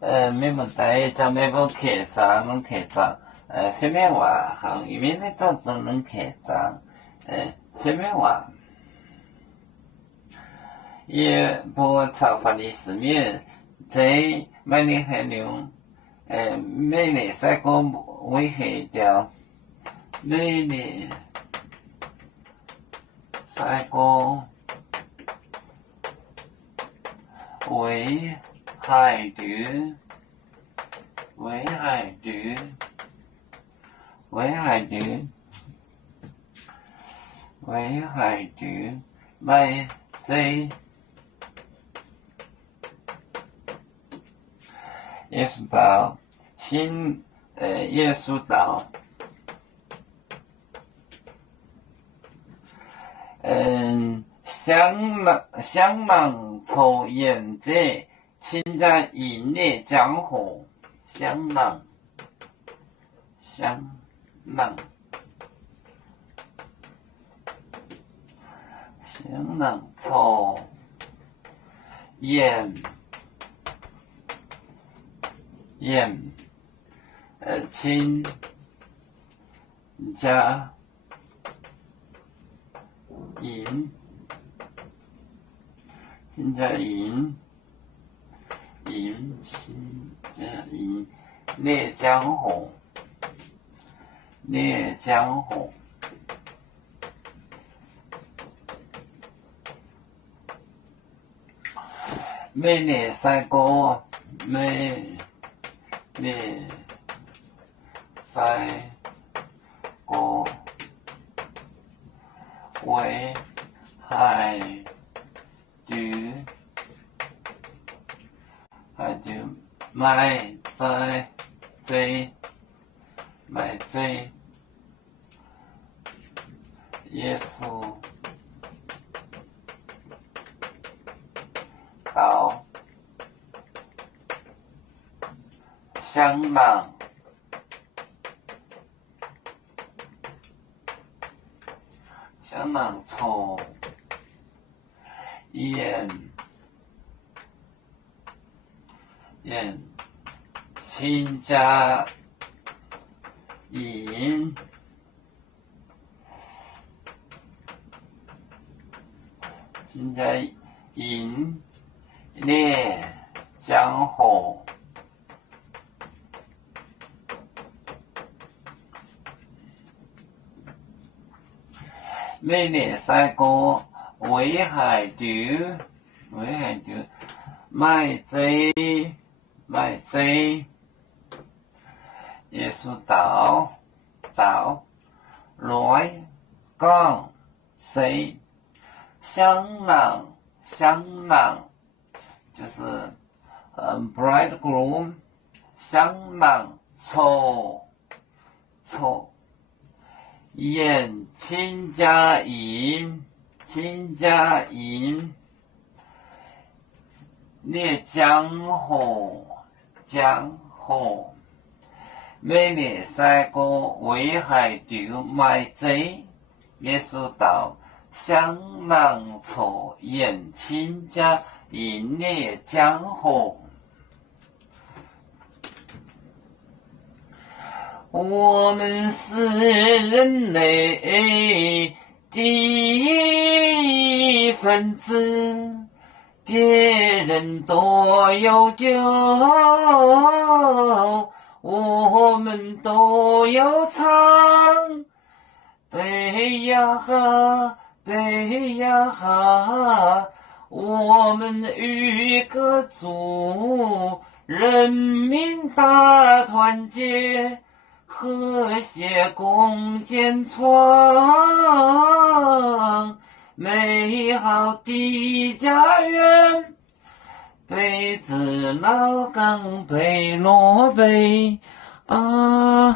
没问题，就没部客栈，拢客栈，phía bên ngoài hàng移民的到只能客栈，phía bên ngoài，也不超法律寺面，在每年海流，每年三个为海掉，每年三个为海流。为海鱼，为海鱼，为海鱼，卖这耶稣岛，耶稣岛，香囊抽烟者，亲在营业江湖。香囊抽烟，亲加营，亲加营。猎江湖，每年三个，每年三个为海鱼。卖这耶稣岛香囊抽烟。亲加营，猎江湖，每年三个为海鱼，卖这。耶稣岛来讲谁香囊就是bridegroom 香囊抽宴亲家营猎江湖。每年三个为海鱼卖这耶稣岛香囊抽烟亲家营猎江湖。我们是人类第一分子。别人都有酒，我们都有唱。杯呀哈，我们与歌祝人民大团结，和谐共建创美好的家园。北至老港，北落北啊。